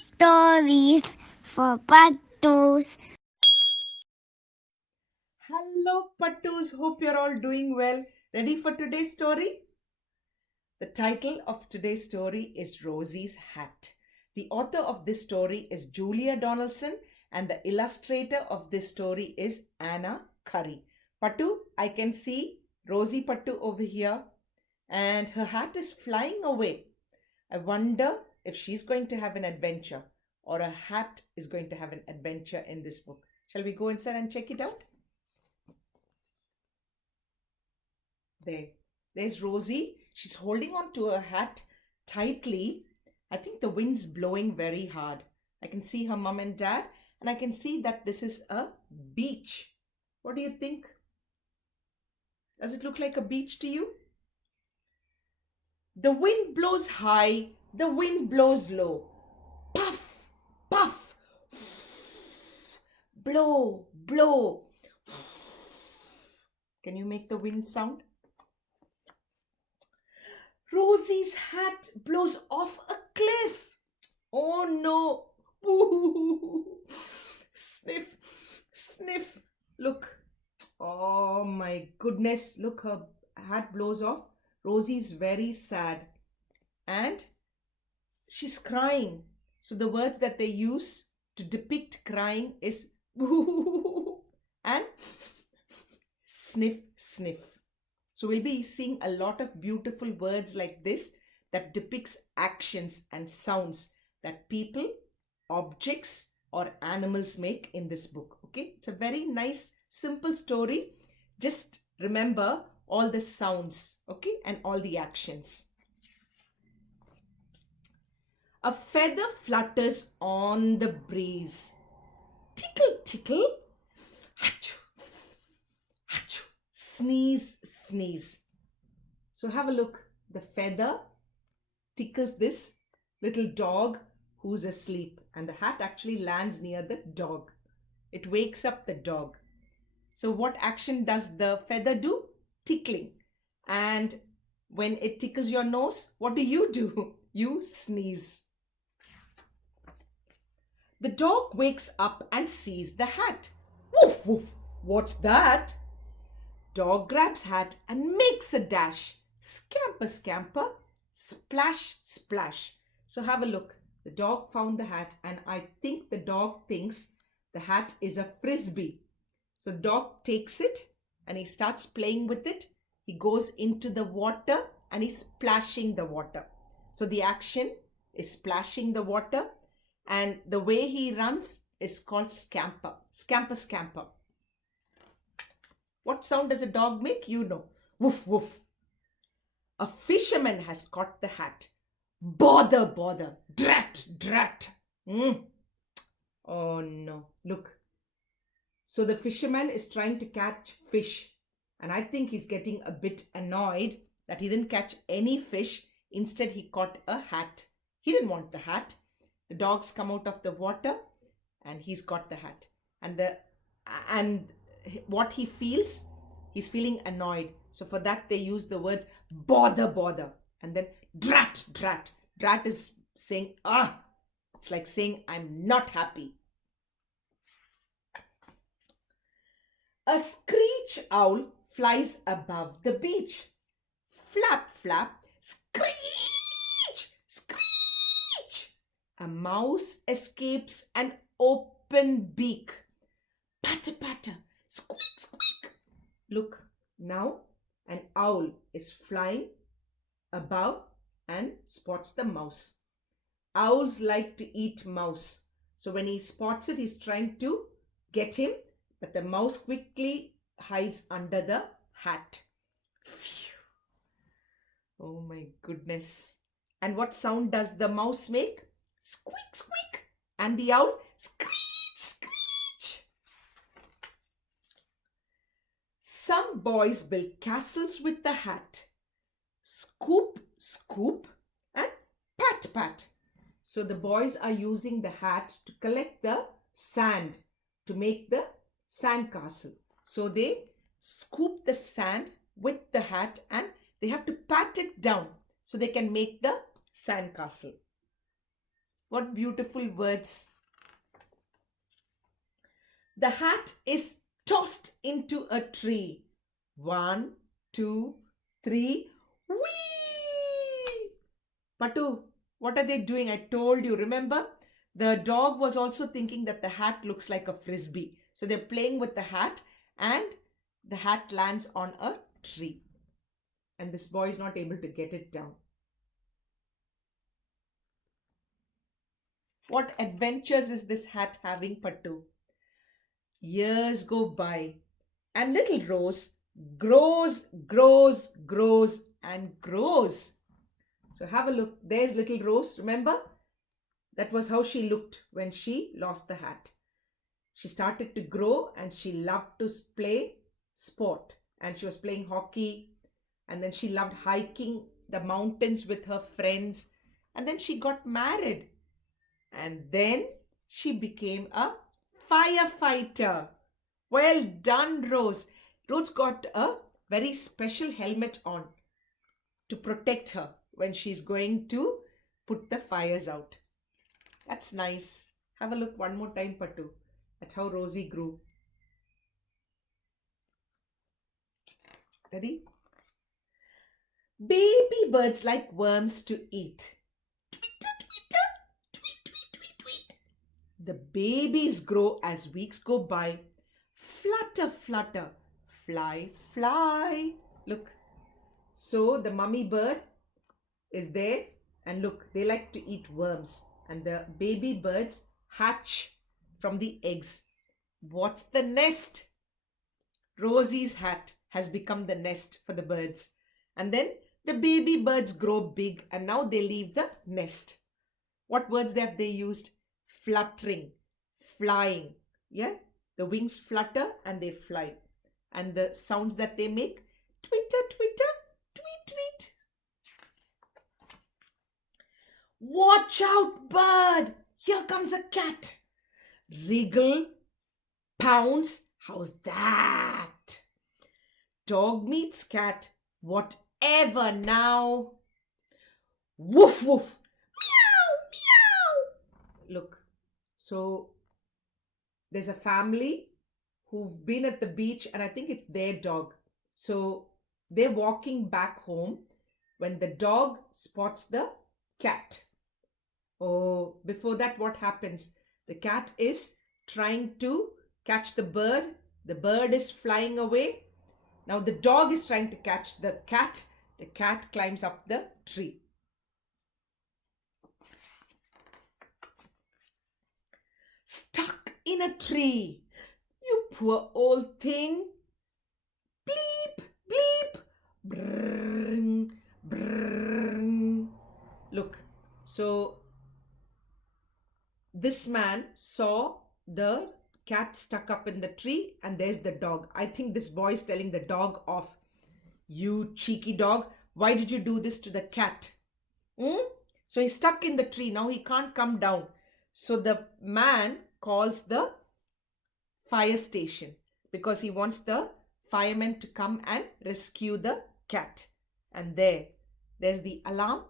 Stories for Pattus. Hello, Pattus. Hope you're all doing well. Ready for today's story? The title of today's story is Rosie's Hat. The author of this story is Julia Donaldson, and the illustrator of this story is Anne Currey. Pattu, I can see Rosie Pattu over here, and her hat is flying away. I wonder if she's going to have an adventure or a hat is going to have an adventure in this book. Shall we go inside and check it out? There's Rosie. She's holding on to her hat tightly. I think the wind's blowing very hard. I can see her mom and dad, and I can see that this is a beach. What do you think? Does it look like a beach to you? The wind blows high, the wind blows low. Puff, puff, blow, blow. Can you make the wind sound? Rosie's hat blows off a cliff. Oh no. Ooh. Sniff, sniff. Look. Oh my goodness. Look, her hat blows off. Rosie's very sad. And she's crying. So the words that they use to depict crying is and sniff, sniff. So we'll be seeing a lot of beautiful words like this that depicts actions and sounds that people, objects, or animals make in this book. Okay, it's a very nice, simple story. Just remember all the sounds, okay, and all the actions. A feather flutters on the breeze. Tickle, tickle. Achoo, achoo. Sneeze, sneeze. So have a look. The feather tickles this little dog who's asleep, and the hat actually lands near the dog. It wakes up the dog. So what action does the feather do? Tickling. And when it tickles your nose, what do? You sneeze. The dog wakes up and sees the hat. Woof, woof. What's that? Dog grabs hat and makes a dash. Scamper, scamper. Splash, splash. So have a look. The dog found the hat, and I think the dog thinks the hat is a frisbee. So the dog takes it and he starts playing with it. He goes into the water and he's splashing the water. So the action is splashing the water, and the way he runs is called scamper. Scamper, scamper. What sound does a dog make? You know. Woof, woof. A fisherman has caught the hat. Bother, bother. Drat, drat. Oh no. Look. So the fisherman is trying to catch fish. And I think he's getting a bit annoyed that he didn't catch any fish. Instead, he caught a hat. He didn't want the hat. The dogs come out of the water and he's got the hat. And what he feels, he's feeling annoyed. So for that, they use the words bother, bother. And then drat, drat. Drat is saying, it's like saying, I'm not happy. A screech owl flies above the beach. Flap, flap, screech, screech. A mouse escapes an open beak. Patter, patter, squeak, squeak. Look, now an owl is flying above and spots the mouse. Owls like to eat mouse. So when he spots it, he's trying to get him, but the mouse quickly hides under the hat. Phew. Oh my goodness. And what sound does the mouse make? Squeak, squeak. And the owl? Screech, screech. Some boys build castles with the hat. Scoop, scoop, and pat, pat. So the boys are using the hat to collect the sand to make the sand castle. So they scoop the sand with the hat and they have to pat it down so they can make the sand castle. What beautiful words. The hat is tossed into a tree. 1, 2, 3. Whee! Pattu, what are they doing? I told you, remember? The dog was also thinking that the hat looks like a frisbee. So they're playing with the hat and the hat lands on a tree. And this boy is not able to get it down. What adventures is this hat having, Pattu? Years go by and little Rose grows, and grows. So have a look. There's little Rose. Remember? That was how she looked when she lost the hat. She started to grow and she loved to play sport. And she was playing hockey. And then she loved hiking the mountains with her friends. And then she got married. And then she became a firefighter. Well done, Rose. Rose got a very special helmet on to protect her when she's going to put the fires out. That's nice. Have a look one more time, Pattu, at how Rosie grew. Ready? Baby birds like worms to eat. Twitter, twitter, tweet, tweet, tweet, tweet. The babies grow as weeks go by. Flutter, flutter, fly, fly. Look. So the mummy bird is there and look, they like to eat worms and the baby birds hatch from the eggs. What's the nest? Rosie's hat has become the nest for the birds. And then the baby birds grow big and now they leave the nest. What words have they used? Fluttering, flying. Yeah, the wings flutter and they fly. And the sounds that they make, twitter, twitter, tweet, tweet. Watch out, bird! Here comes a cat. Wriggle, pounce, how's that? Dog meets cat, whatever now. Woof, woof, meow, meow. Look, so there's a family who've been at the beach and I think it's their dog. So they're walking back home when the dog spots the cat. Oh, before that, what happens? The cat is trying to catch the bird. The bird is flying away. Now the dog is trying to catch the cat. The cat climbs up the tree. Stuck in a tree. You poor old thing. Bleep, bleep. Brrrr, brrrr. Look, so this man saw the cat stuck up in the tree and there's the dog. I think this boy is telling the dog off. You cheeky dog, why did you do this to the cat? So he's stuck in the tree. Now he can't come down. So the man calls the fire station because he wants the firemen to come and rescue the cat. And there's the alarm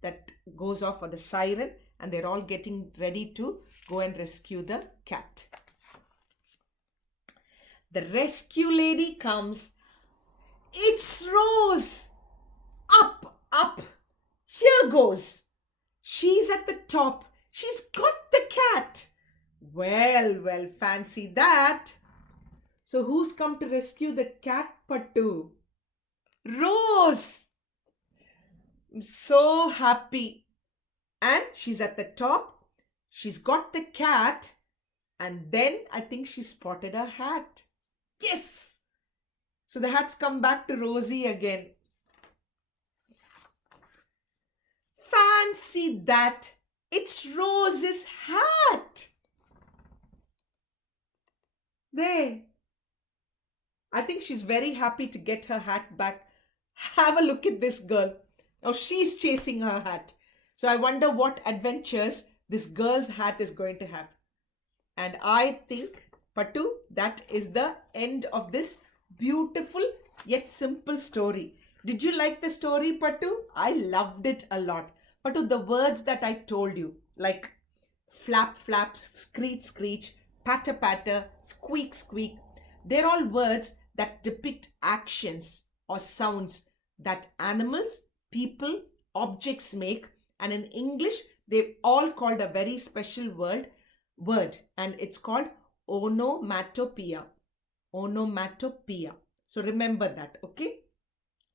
that goes off, or the siren, and they're all getting ready to go and rescue the cat. The rescue lady comes. It's Rose. Up, up. Here goes. She's at the top. She's got the cat. Well, fancy that. So who's come to rescue the cat, Pattu? Rose. I'm so happy. And she's at the top. She's got the cat. And then I think she spotted a hat. Yes! So the hat's come back to Rosie again. Fancy that. It's Rose's hat. There. I think she's very happy to get her hat back. Have a look at this girl. Now she's chasing her hat. So I wonder what adventures this girl's hat is going to have. And I think, Pattu, that is the end of this beautiful yet simple story. Did you like the story, Pattu? I loved it a lot. Pattu, the words that I told you, like flap, flap, screech, screech, patter, patter, squeak, squeak. They're all words that depict actions or sounds that animals, people, objects make. And in English, they've all called a very special word, and it's called onomatopoeia. Onomatopoeia. So remember that, okay?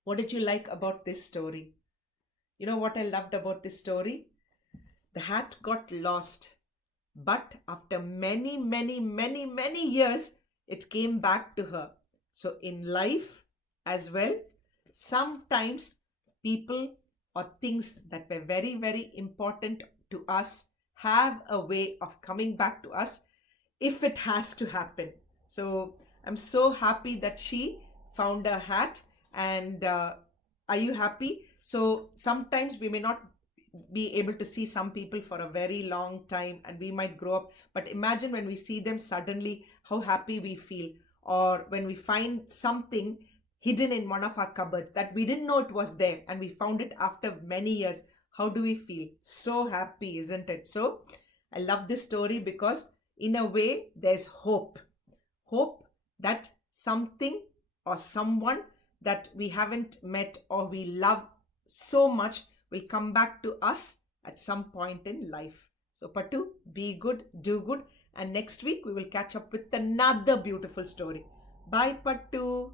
What did you like about this story? You know what I loved about this story? The hat got lost, but after many, many, many, many years, it came back to her. So, in life as well, sometimes people or things that were very, very important to us have a way of coming back to us if it has to happen. So, I'm so happy that she found a hat. And are you happy? So, sometimes we may not be able to see some people for a very long time and we might grow up, but imagine when we see them suddenly, how happy we feel. Or when we find something hidden in one of our cupboards that we didn't know it was there and we found it after many years, how do we feel? So happy, isn't it? So I love this story because in a way there's hope that something or someone that we haven't met or we love so much will come back to us at some point in life. So, Pattu, be good, do good, and next week we will catch up with another beautiful story. Bye, Pattu.